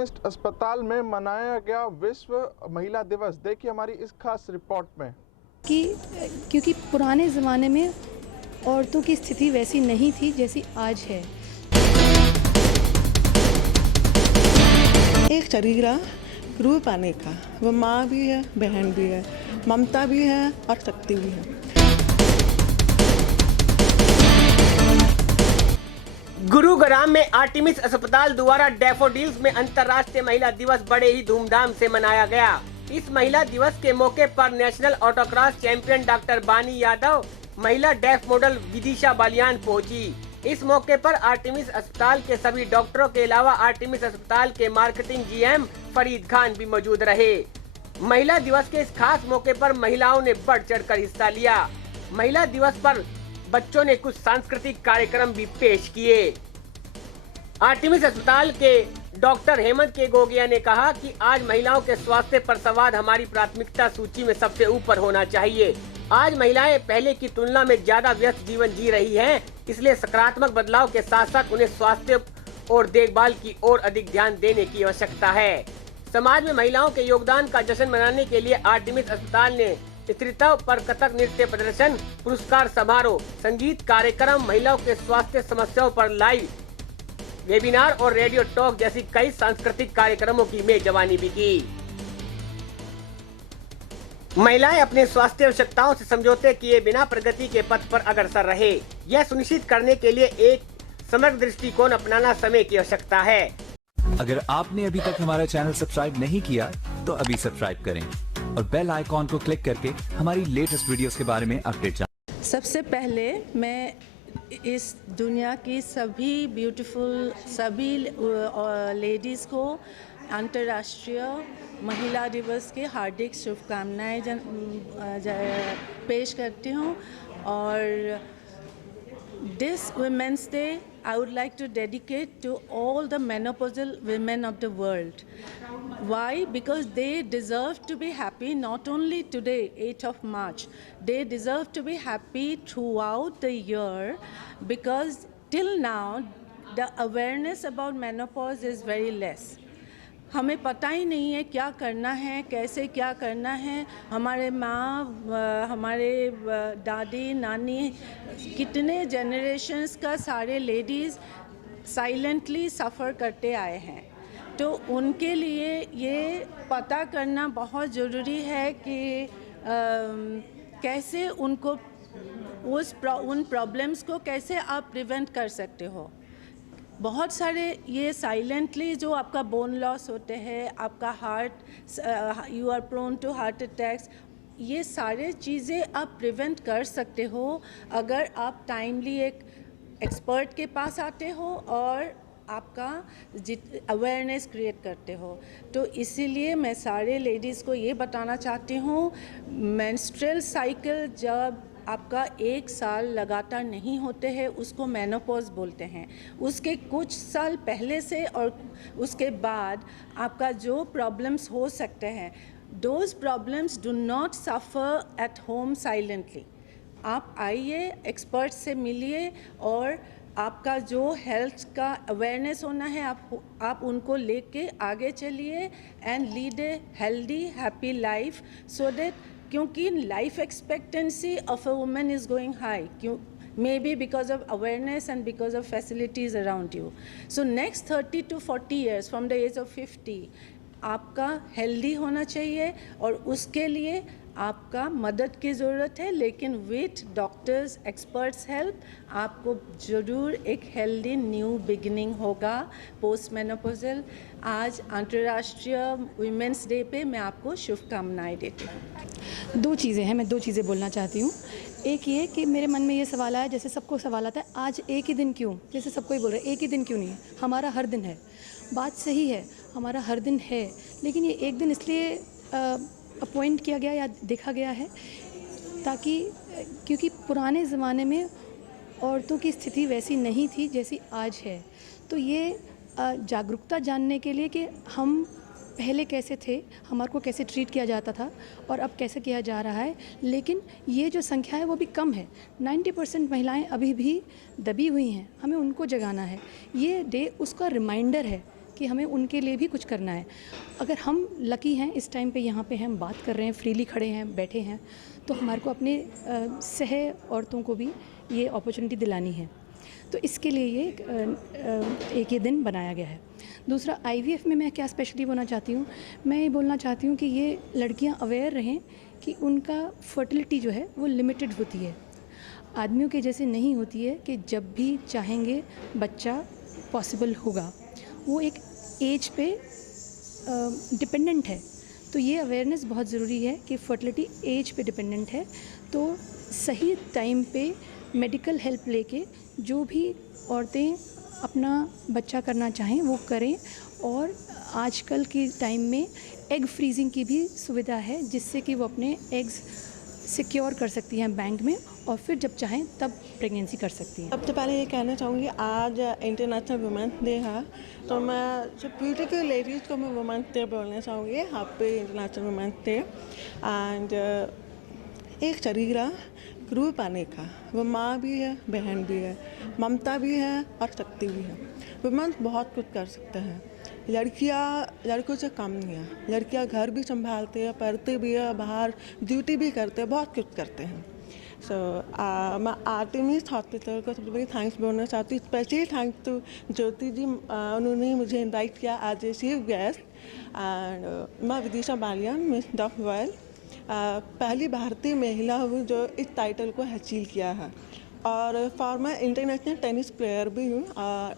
आर्टिमिस्ट अस्पताल में मनाया गया विश्व महिला दिवस। देखिए हमारी इस खास रिपोर्ट में कि क्योंकि पुराने ज़माने में औरतों की स्थिति वैसी नहीं थी जैसी आज है। एक शरीरा रूप आने का, वो माँ भी है, बहन भी है, ममता भी है और शक्ति भी है। गुरुग्राम में आर्टिमिस अस्पताल द्वारा डैफोडिल्स में अंतर्राष्ट्रीय महिला दिवस बड़े ही धूमधाम से मनाया गया। इस महिला दिवस के मौके पर नेशनल ऑटोक्रॉस चैंपियन डॉक्टर बानी यादव, महिला डेफ मॉडल विदिशा बालियान पहुंची। इस मौके पर आर्टिमिस अस्पताल के सभी डॉक्टरों के अलावा आर्टिमिस अस्पताल के मार्केटिंग जीएम फरीद खान भी मौजूद रहे। महिला दिवस के इस खास मौके पर महिलाओं ने बढ़ चढ़कर हिस्सा लिया। महिला दिवस पर बच्चों ने कुछ सांस्कृतिक कार्यक्रम भी पेश किए। आर्टिमिस अस्पताल के डॉक्टर हेमंत के गोगिया ने कहा कि आज महिलाओं के स्वास्थ्य पर संवाद हमारी प्राथमिकता सूची में सबसे ऊपर होना चाहिए। आज महिलाएं पहले की तुलना में ज्यादा व्यस्त जीवन जी रही हैं, इसलिए सकारात्मक बदलाव के साथ साथ उन्हें स्वास्थ्य और देखभाल की ओर अधिक ध्यान देने की आवश्यकता है। समाज में महिलाओं के योगदान का जश्न मनाने के लिए आर्टिमिस अस्पताल ने स्त्रीत्व पर कथक नृत्य प्रदर्शन, पुरस्कार समारोह, संगीत कार्यक्रम, महिलाओं के स्वास्थ्य समस्याओं पर लाइव वेबिनार और रेडियो टॉक जैसी कई सांस्कृतिक कार्यक्रमों की मेजबानी भी की। महिलाएं अपने स्वास्थ्य आवश्यकताओं से समझौते किए बिना प्रगति के पथ पर अग्रसर रहे, यह सुनिश्चित करने के लिए एक समग्र दृष्टिकोण अपनाना समय की आवश्यकता है। अगर आपने अभी तक हमारा चैनल सब्सक्राइब नहीं किया तो अभी सब्सक्राइब करें और बेल आइकॉन को क्लिक करके हमारी लेटेस्ट वीडियोस के बारे में अपडेट जानें। सबसे पहले मैं इस दुनिया की सभी ब्यूटीफुल सभी लेडीज़ को अंतर्राष्ट्रीय महिला दिवस के हार्दिक शुभकामनाएं पेश करती हूँ। और this Women's Day I would like to dedicate to all the menopausal women of the world. Why? Because they deserve to be happy not only today, 8th of March. They deserve to be happy throughout the year because till now the awareness about menopause is very less. हमें पता ही नहीं है क्या करना है, कैसे क्या करना है। हमारे माँ, हमारे दादी नानी, कितने जनरेशन्स का सारे लेडीज़ साइलेंटली सफ़र करते आए हैं, तो उनके लिए ये पता करना बहुत ज़रूरी है कि कैसे उनको उन प्रॉब्लम्स को कैसे आप प्रिवेंट कर सकते हो। बहुत सारे ये साइलेंटली जो आपका बोन लॉस होते हैं, आपका heart, you are prone to heart attacks, ये सारे चीज़ें आप प्रिवेंट कर सकते हो अगर आप टाइमली एक एक्सपर्ट के पास आते हो और आपका अवेयरनेस क्रिएट करते हो। तो इसीलिए मैं सारे लेडीज़ को ये बताना चाहती हूँ, मेंस्ट्रुअल साइकिल जब आपका 1 साल लगातार नहीं होते हैं उसको मेनोपॉज बोलते हैं। उसके कुछ साल पहले से और उसके बाद आपका जो प्रॉब्लम्स हो सकते हैं, those problems do not suffer at home silently. आप आइए, एक्सपर्ट से मिलिए और आपका जो हेल्थ का अवेयरनेस होना है आप उनको लेके आगे चलिए and lead a healthy happy life so that, क्योंकि life expectancy of a women is going high, maybe because of awareness and because of facilities around you. So next 30 to 40 years from the age of 50 आपका healthy होना चाहिए और उसके लिए आपका मदद की ज़रूरत है, लेकिन विथ डॉक्टर्स एक्सपर्ट्स हेल्प आपको ज़रूर एक हेल्दी न्यू बिगिनिंग होगा पोस्ट मेनोपॉजल। आज अंतर्राष्ट्रीय वुमेंस डे पे मैं आपको शुभकामनाएं देती हूँ। 2 चीज़ें हैं, मैं 2 चीज़ें बोलना चाहती हूँ। एक ये कि मेरे मन में ये सवाल आया, जैसे सबको सवाल आता है आज एक ही दिन क्यों, जैसे सबको ही बोल रहे हैं एक ही दिन क्यों नहीं है, हमारा हर दिन है। बात सही है, हमारा हर दिन है, लेकिन ये एक दिन इसलिए अपॉइंट किया गया या देखा गया है ताकि क्योंकि पुराने ज़माने में औरतों की स्थिति वैसी नहीं थी जैसी आज है। तो ये जागरूकता जानने के लिए कि हम पहले कैसे थे, हमारे को कैसे ट्रीट किया जाता था और अब कैसे किया जा रहा है। लेकिन ये जो संख्या है वो भी कम है, 90% महिलाएं अभी भी दबी हुई हैं, हमें उनको जगाना है। ये डे उसका रिमाइंडर है कि हमें उनके लिए भी कुछ करना है। अगर हम लकी हैं, इस टाइम पे यहाँ पे हम बात कर रहे हैं, फ्रीली खड़े हैं, बैठे हैं, तो हमारे को अपने सह औरतों को भी ये अपॉर्चुनिटी दिलानी है। तो इसके लिए ये एक ये दिन बनाया गया है। दूसरा, IVF में मैं क्या स्पेशली बोलना चाहती हूँ, मैं ये बोलना चाहती हूँ कि ये लड़कियाँ अवेयर रहें कि उनका फर्टिलिटी जो है वो लिमिटेड होती है, आदमियों के जैसे नहीं होती है कि जब भी चाहेंगे बच्चा पॉसिबल होगा। वो एक एज पे डिपेंडेंट है। तो ये अवेयरनेस बहुत ज़रूरी है कि फर्टिलिटी एज पे डिपेंडेंट है। तो सही टाइम पे मेडिकल हेल्प लेके जो भी औरतें अपना बच्चा करना चाहें वो करें। और आजकल के टाइम में एग फ्रीजिंग की भी सुविधा है, जिससे कि वो अपने एग्स सिक्योर कर सकती हैं बैंक में, और फिर जब चाहें तब प्रेगनेंसी कर सकती हैं। सबसे पहले ये कहना चाहूँगी, आज इंटरनेशनल वुमेंस डे है, तो मैं जो ब्यूटीफुल लेडीज़ को मैं वुमेंस डे बोलना चाहूँगी, happy international women's day. And एक शरीर रूप आने का, वो माँ भी है, बहन भी है, ममता भी है और शक्ति भी है। वुमेंस बहुत कुछ कर सकते हैं। लड़कियाँ लड़कों से कम नहीं है। लड़कियाँ घर भी संभालते हैं, पढ़ते भी है, बाहर ड्यूटी भी करते हैं, बहुत कुछ करते हैं। मैं आर्टेमिस हॉस्पिटल को सबसे बड़ी थैंक्स बोलना चाहती हूँ। Specially thanks to Jyoti ji, उन्होंने मुझे इनवाइट किया as a chief guest. And मैं Vidisha Baliyan, miss deaf world, पहली भारतीय महिला हूँ जो इस टाइटल को हासिल किया है। और फॉर्मर इंटरनेशनल टेनिस प्लेयर भी हूँ।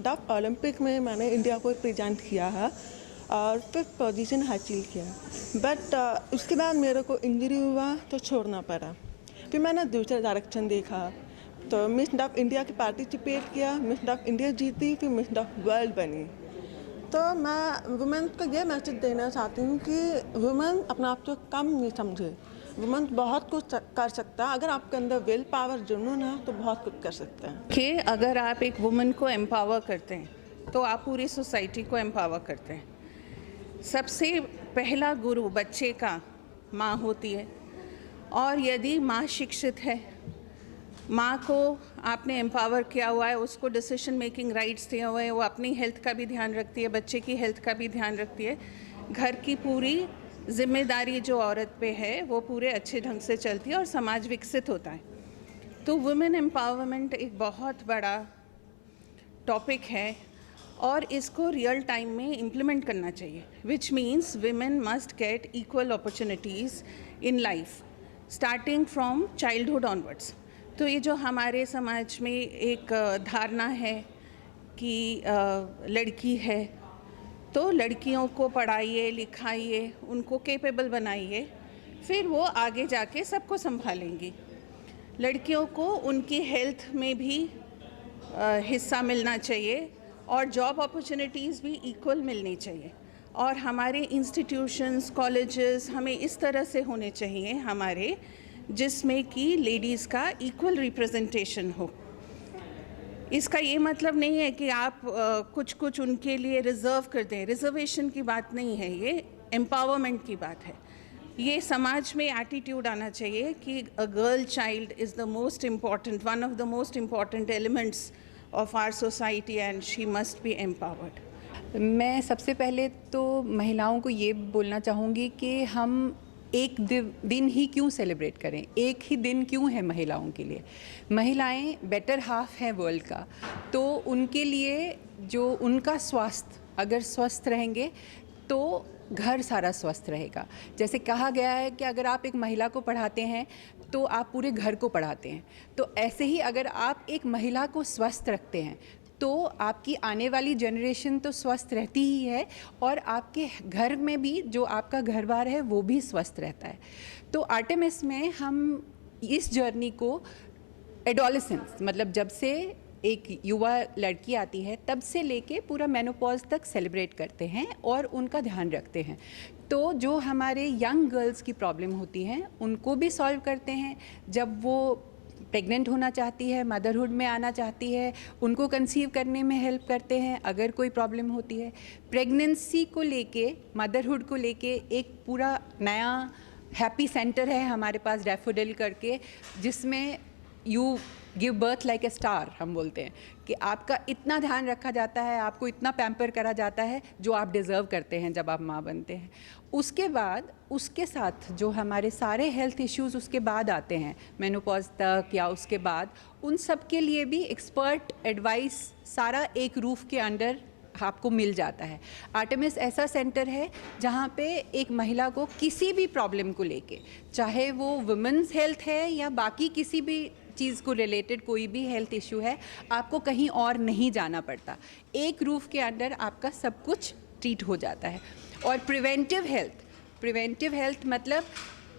डफ ओलंपिक में मैंने इंडिया को रिप्रेजेंट किया है और 5th पोजीशन हासिल किया। बट उसके बाद मेरे को इंजरी हुआ तो छोड़ना पड़ा। फिर मैंने दूसरा डायरेक्शन देखा, तो मिस डफ इंडिया की पार्टिसिपेट किया, मिस डफ इंडिया जीती, फिर मिस डफ वर्ल्ड बनी। तो मैं वुमेन को ये मैसेज देना चाहती हूँ कि वुमेन अपने आप को कम नहीं समझे। वुमेन बहुत कुछ कर सकता है। अगर आपके अंदर विल पावर जुनून है तो बहुत कुछ कर सकते हैं। कि अगर आप एक वुमन को एम्पावर करते हैं तो आप पूरी सोसाइटी को एम्पावर करते हैं। सबसे पहला गुरु बच्चे का माँ होती है, और यदि माँ शिक्षित है, माँ को आपने एम्पावर किया हुआ है, उसको डिसीजन मेकिंग राइट्स दिए हुए हैं, वो अपनी हेल्थ का भी ध्यान रखती है, बच्चे की हेल्थ का भी ध्यान रखती है, घर की पूरी जिम्मेदारी जो औरत पे है वो पूरे अच्छे ढंग से चलती है और समाज विकसित होता है। तो वुमेन एम्पावरमेंट एक बहुत बड़ा टॉपिक है और इसको रियल टाइम में इम्प्लीमेंट करना चाहिए, which means women must get equal opportunities in life starting from childhood onwards. तो ये जो हमारे समाज में एक धारणा है कि लड़की है तो लड़कियों को पढ़ाइए लिखाइए, उनको कैपेबल बनाइए, फिर वो आगे जाके सबको संभालेंगी। लड़कियों को उनकी हेल्थ में भी हिस्सा मिलना चाहिए और जॉब अपॉर्चुनिटीज़ भी इक्वल मिलनी चाहिए। और हमारे इंस्टीट्यूशंस, कॉलेजेस हमें इस तरह से होने चाहिए हमारे, जिसमें कि लेडीज़ का इक्वल रिप्रेजेंटेशन हो। इसका ये मतलब नहीं है कि आप कुछ उनके लिए रिज़र्व कर दें, रिजर्वेशन की बात नहीं है, ये एम्पावरमेंट की बात है। ये समाज में एटीट्यूड आना चाहिए कि a girl child is the most important, one of the most important elements of our society and she must be empowered. मैं सबसे पहले तो महिलाओं को ये बोलना चाहूँगी कि हम एक दिन ही क्यों सेलिब्रेट करें, एक ही दिन क्यों है महिलाओं के लिए। महिलाएं बेटर हाफ हैं वर्ल्ड का, तो उनके लिए जो उनका स्वास्थ्य अगर स्वस्थ रहेंगे तो घर सारा स्वस्थ रहेगा। जैसे कहा गया है कि अगर आप एक महिला को पढ़ाते हैं तो आप पूरे घर को पढ़ाते हैं, तो ऐसे ही अगर आप एक महिला को स्वस्थ रखते हैं तो आपकी आने वाली जनरेशन तो स्वस्थ रहती ही है और आपके घर में भी जो आपका घर बार है वो भी स्वस्थ रहता है। तो आर्टेमिस में हम इस जर्नी को एडोलेसेंस, मतलब जब से एक युवा लड़की आती है तब से लेके पूरा मेनोपॉज तक सेलिब्रेट करते हैं और उनका ध्यान रखते हैं। तो जो हमारे यंग गर्ल्स की प्रॉब्लम होती हैं उनको भी सॉल्व करते हैं। जब वो प्रेग्नेंट होना चाहती है, मदरहुड में आना चाहती है, उनको कंसीव करने में हेल्प करते हैं अगर कोई प्रॉब्लम होती है। प्रेगनेंसी को लेके, मदरहुड को लेके एक पूरा नया हैप्पी सेंटर है हमारे पास डैफोडिल करके, जिसमें you give birth like a star हम बोलते हैं कि आपका इतना ध्यान रखा जाता है, आपको इतना पैम्पर करा जाता है जो आप डिज़र्व करते हैं जब आप माँ बनते हैं। उसके बाद उसके साथ जो हमारे सारे हेल्थ इश्यूज़ उसके बाद आते हैं मेनोपॉज तक या उसके बाद, उन सब के लिए भी एक्सपर्ट एडवाइस सारा एक रूफ़ के अंडर आपको मिल जाता है। आर्टेमिस ऐसा सेंटर है जहाँ पे एक महिला को किसी भी प्रॉब्लम को लेके, चाहे वो वुमेन्स हेल्थ है या बाकी किसी भी चीज़ को रिलेटेड कोई भी हेल्थ इशू है, आपको कहीं और नहीं जाना पड़ता। एक रूफ़ के अंडर आपका सब कुछ ट्रीट हो जाता है। और प्रिवेंटिव हेल्थ मतलब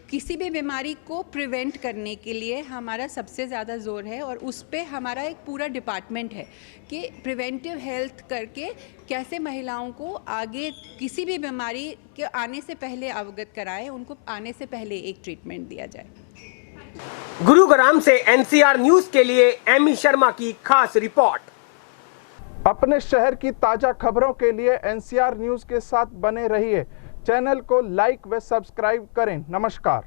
किसी भी बीमारी को प्रिवेंट करने के लिए हमारा सबसे ज़्यादा ज़ोर है, और उस पे हमारा एक पूरा डिपार्टमेंट है कि प्रिवेंटिव हेल्थ करके कैसे महिलाओं को आगे किसी भी बीमारी के आने से पहले अवगत कराएं, उनको आने से पहले एक ट्रीटमेंट दिया जाए। गुरुग्राम से एनसीआर न्यूज के लिए एमी शर्मा की खास रिपोर्ट। अपने शहर की ताजा खबरों के लिए एनसीआर न्यूज के साथ बने रहिए। चैनल को लाइक व सब्सक्राइब करें। नमस्कार।